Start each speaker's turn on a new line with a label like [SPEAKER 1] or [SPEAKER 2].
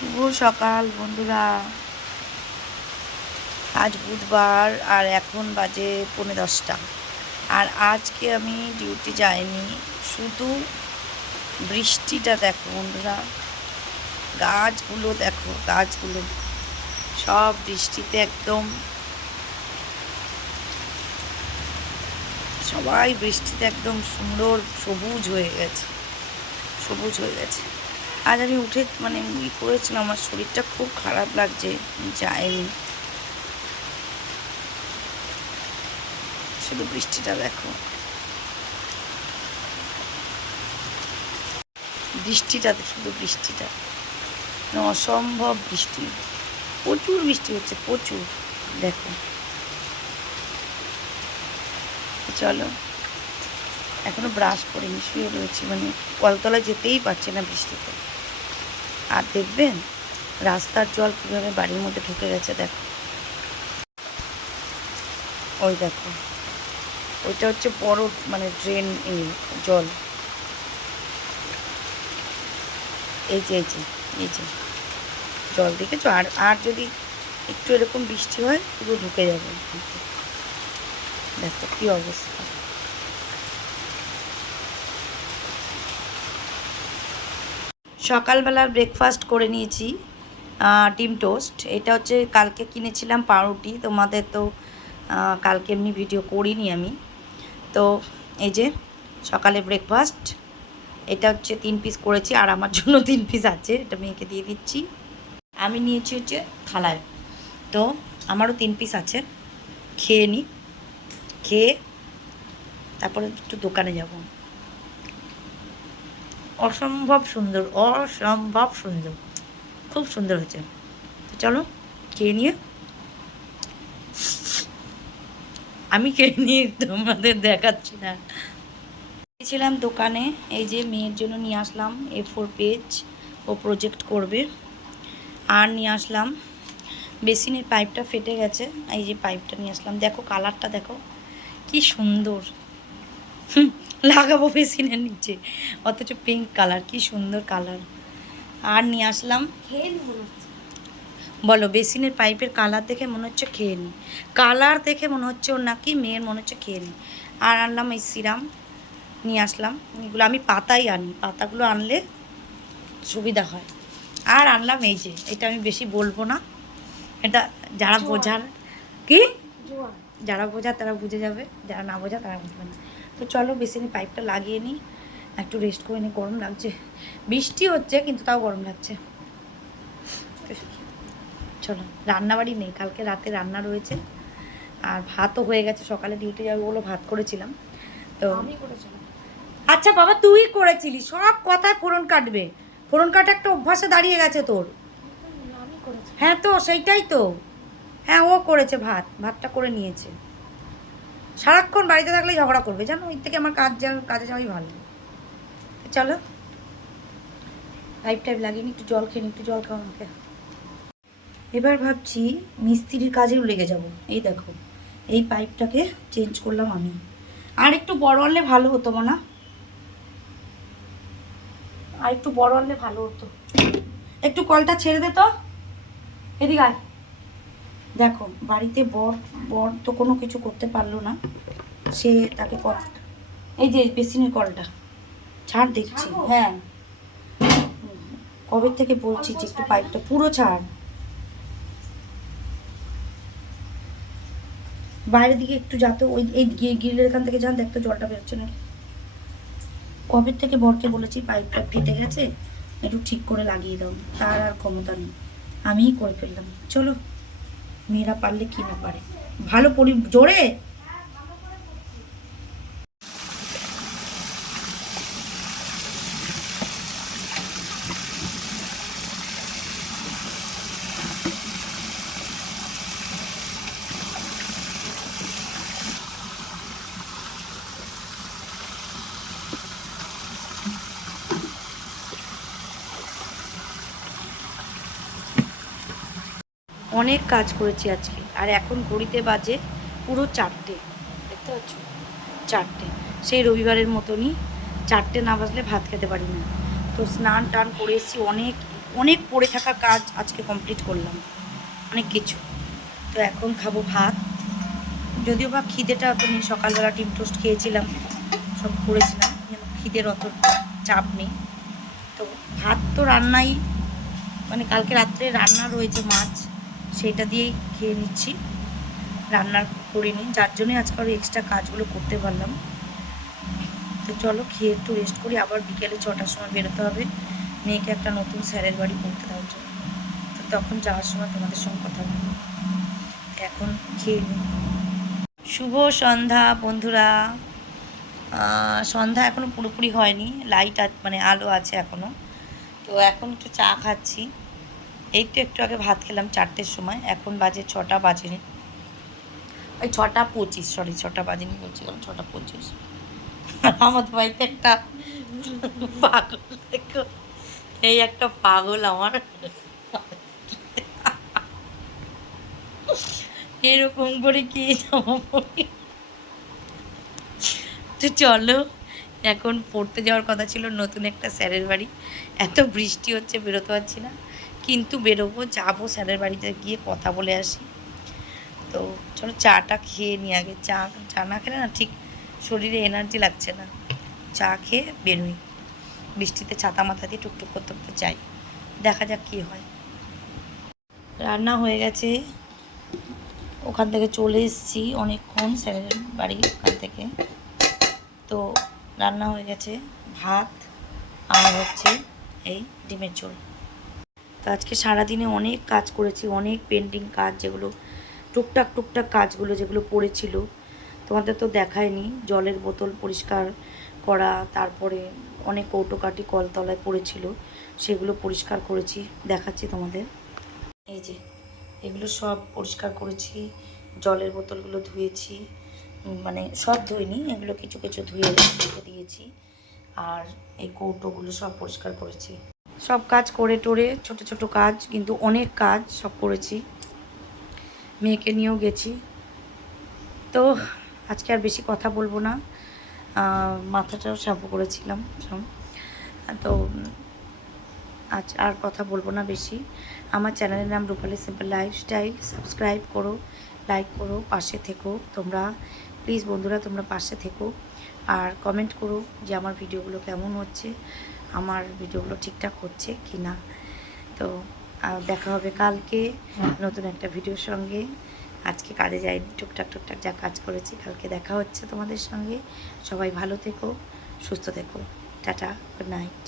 [SPEAKER 1] শুভ সকাল, বন্ধুরা। আজ বুধবার আর এখন বাজে পৌনে দশটা। আর আজকে আমি ডিউটি যাইনি, শুধু বৃষ্টিটা দেখো, বন্ধুরা। গাছগুলো দেখো, গাছগুলো। সব বৃষ্টিতে একদম। সবাই বৃষ্টিতে একদম সুন্দর সবুজ হয়ে গেছে, সবুজ হয়ে গেছে। আজ আমি উঠে মানে ই করেছিলাম, আমার শরীরটা খুব খারাপ লাগছে যায়নি শুধু বৃষ্টিটা দেখো। বৃষ্টিটা, শুধু বৃষ্টিটা। মানে অসম্ভব বৃষ্টি। প্রচুর বৃষ্টি হচ্ছে, প্রচুর। দেখো। চলো। এখনও ব্রাশ করিনি শুয়ে রয়েছি মানে কলতলায় যেতেই পারছে না বৃষ্টিতে। আর দেখবেন রাস্তার জল কীভাবে বাড়ির মধ্যে ঢুকে গেছে, দেখো। ওই দেখো। ওইটা হচ্ছে বড় মানে ড্রেন জল। এই যে এই যে এই যে, জল দেখেছ? আর আর যদি একটু এরকম বৃষ্টি হয়, পুরো ঢুকে যাবে। দেখো কী অবস্থা। সকালবেলার ব্রেকফাস্ট করে নিয়েছি ডিম টোস্ট। এটা হচ্ছে কালকে কিনেছিলাম পাউরুটি, তোমাদের তো কালকে এমনি ভিডিও করিনি আমি। তো এই যে সকালে ব্রেকফাস্ট এটা হচ্ছে তিন পিস করেছি, আর আমার জন্য তিন পিস আছে, এটা মেয়েকে দিয়ে দিচ্ছি। আমি নিয়েছি হচ্ছে থালায়। তো আমারও তিন পিস আছে, খেয়ে নিই খেয়ে তারপরে একটু দোকানে যাব। অসম্ভব সুন্দর অসম্ভব সুন্দর। খুব সুন্দর হয়েছে। চলো খেয়ে নিয়ে। আমি খেয়ে নিয়ে তোমাদের দেখাচ্ছি না। গেছিলাম দোকানে এই যে মেয়ের জন্য নিয়ে আসলাম এ ফোর পেজ ও প্রজেক্ট করবে। আর নিয়ে আসলাম বেসিনের পাইপটা ফেটে গেছে এই যে পাইপটা নিয়ে আসলাম। দেখো কালারটা দেখো কি সুন্দর। হুম, লাগাবো বেসিনের নিচে। অথচ পিঙ্ক কালার কি সুন্দর কালার আর নিয়ে আসলাম। বলো বেসিনের পাইপের কালার দেখে মনে হচ্ছে খেয়ে নি। কালার দেখে মনে হচ্ছে ওর নাকি মেয়ের মনে হচ্ছে খেয়ে নি। আর আনলাম এই সিরাম নিয়ে আসলাম। এগুলো আমি পাতাই আনি। পাতাগুলো আনলে সুবিধা হয়। আর আনলাম এই যে এটা আমি বেশি বলব না। এটা যারা বোঝার কি? যারা বোঝা তারা বুঝে যাবে যারা না বোঝা তারা বুঝবে না। তো চলো বেসিনে পাইপটা লাগিয়ে নিই। একটু রেস্ট করে নিই গরম লাগছে। বৃষ্টি হচ্ছে কিন্তু তাও গরম লাগছে। চলো রান্নাবাড়ি নেই কালকে রাতে রান্না রয়েছে। আর ভাতও হয়ে গেছে সকালে ডিউটি যাবে বলে ভাত করেছিলাম। তো
[SPEAKER 2] আমি করেছিলাম।
[SPEAKER 1] আচ্ছা বাবা তুই করেছিলি সব কথায় ফোড়ন কাটবে। ফোড়ন কাটা একটা অভ্যাসে দাঁড়িয়ে গেছে তোর। হ্যাঁ তো সেইটাই তো। হ্যাঁ ও করেছে ভাত ভাতটা করে নিয়েছে। সারাক্ষণ বাড়িতে থাকলেই ঝগড়া করবে, জানো? ওই থেকে আমার কাজ যা কাজে যাওয়াই ভালো। চলো। পাইপ টাইপ লাগিয়ে একটু জল খেয়ে একটু জল খাও আমাকে। এবার ভাবছি মিস্ত্রির কাজেও লেগে যাব। এই দেখো, এই পাইপটাকে চেঞ্জ করলাম আমি। আর একটু বড় আনলে ভালো হতো না আর একটু বড় আনলে ভালো হতো। একটু কলটা ছেড়ে দে তো। এদিকে আয়। দেখো, বাড়িতে বর বর তো কোনো কিছু করতে পারল না। সে তাকে কল, এই যে বেসিনের কলটা, ছাড় দেখছি হ্যাঁ। কবে থেকে বলছি যে একটু পাইপটা পুরো ছাড়। বাইরের দিকে একটু যাতে ওই, এই গ্রিলের এখান থেকে যান দেখতো জলটা বেরোচ্ছে নাকি। কবে থেকে বরকে বলেছি পাইপটা ফেটে গেছে, একটু ঠিক করে লাগিয়ে দাও, তার আর ক্ষমতা নেই। আমিই করে ফেললাম। চলো। মেয়েরা পারলে কি না পারে? ভালো পরি জোরে অনেক কাজ করেছি আজকে। আর এখন ঘড়িতে বাজে পুরো চারটে। দেখতে পাচ্ছ? চারটে। সেই রবিবারের মতনই চারটে না বাজলে ভাত খেতে পারি না। তো স্নান টান করে এসেছি, অনেক অনেক পড়ে থাকা কাজ আজকে কমপ্লিট করলাম। অনেক কিছু। তো এখন খাব ভাত। যদিও বা খিদেটা অত নেই, সকালবেলা ডিম টোস্ট খেয়েছিলাম, সব করেছিলাম খিদের অত চাপ নেই। তো ভাত তো রান্নাই মানে কালকে রাত্রে রান্না রয়েছে মাছ। সেটা দিয়েই খেয়ে নিচ্ছি। রান্নার করিনি যার জন্যই আজকে আরও এক্সট্রা কাজগুলো করতে পারলাম। তো চলো, খেয়ে একটু রেস্ট করি। আবার বিকেলে ছটার সময় বেরোতে হবে। মেয়েকে একটা নতুন স্যারের বাড়ি পড়তে দেওয়ার জন্য। তো তখন যাওয়ার সময় তোমাদের সঙ্গে কথা বলব। এখন খেয়ে নিই। শুভ সন্ধ্যা বন্ধুরা। সন্ধ্যা এখনও পুরোপুরি হয়নি। লাইট মানে আলো আছে এখনও তো এখন একটু চা খাচ্ছি। এই তো একটু আগে ভাত খেলাম চারটের সময়, এখন বাজে ছটা বাজেনি। ওই ছটা পঁচিশ সরি ছটা বাজেনি বলছি কেন ছটা পঁচিশ। আর আমাদের বাড়িতে একটা পাগল এই একটা পাগল আমার। এরকম করে কি তো চলো, এখন পড়তে যাওয়ার কথা ছিল, নতুন একটা স্যারের বাড়ি। এত বৃষ্টি হচ্ছে, বেরোতে পারছি না। কিন্তু বেরোবো, যাব, স্যারের বাড়িতে গিয়ে কথা বলে আসি। তো চলো চাটা খেয়ে নিই আগে, চা চা না খেলে না ঠিক শরীরে এনার্জি লাগছে না। চা খেয়ে বেরোই। বৃষ্টিতে ছাতা মাথা দিয়ে টুকটুক করতে করতে যাই। দেখা যাক কী হয়। রান্না হয়ে গেছে। ওখান থেকে চলে এসেছি অনেকক্ষণ স্যারের বাড়ি ওখান থেকে। তো রান্না হয়ে গেছে। ভাত আর হচ্ছে এই ডিমের ঝোল। তো আজকে সারাদিনে অনেক কাজ করেছি, অনেক পেন্টিং কাজ যেগুলো, টুকটাক টুকটাক কাজগুলো যেগুলো পড়েছিল। তোমাদের তো দেখায়নি, জলের বোতল পরিষ্কার করা, তারপরে অনেক কৌটোকাটি কলতলায় পড়েছিল, সেগুলো পরিষ্কার করেছি, দেখাচ্ছি তোমাদের। এই যে, এগুলো সব পরিষ্কার করেছি, জলের বোতলগুলো ধুয়েছি মানে সব ধুইনি, এগুলো কিছু কিছু ধুয়ে দিয়েছি, আর এই কৌটোগুলো সব পরিষ্কার করেছি। সব কাজ করে টোরে, ছোট ছোট কাজ, কিন্তু অনেক কাজ সব করেছি। মেয়েকে নিয়েও গেছি। তো আজকে আর বেশি কথা বলব না। মাথাটাও শ্যাম্পু করেছিলাম সব। তো আজ আর কথা বলব না বেশি। আমার চ্যানেলের নাম রূপালী সিম্পল লাইফস্টাইল। সাবস্ক্রাইব করো, লাইক করো, পাশে থেকো তোমরা। প্লিজ বন্ধুরা, তোমরা পাশে থেকো। আর কমেন্ট করো যে আমার ভিডিওগুলো কেমন হচ্ছে। আমার ভিডিওগুলো ঠিকঠাক হচ্ছে কি না। তো দেখা হবে কালকে নতুন একটা ভিডিওর সঙ্গে। আজকে কাজে যাইনি, টুকটাক টুকটাক যা কাজ করেছি, কালকে দেখা হচ্ছে তোমাদের সঙ্গে। সবাই ভালো থেকো, সুস্থ থেকো। Tata, good night.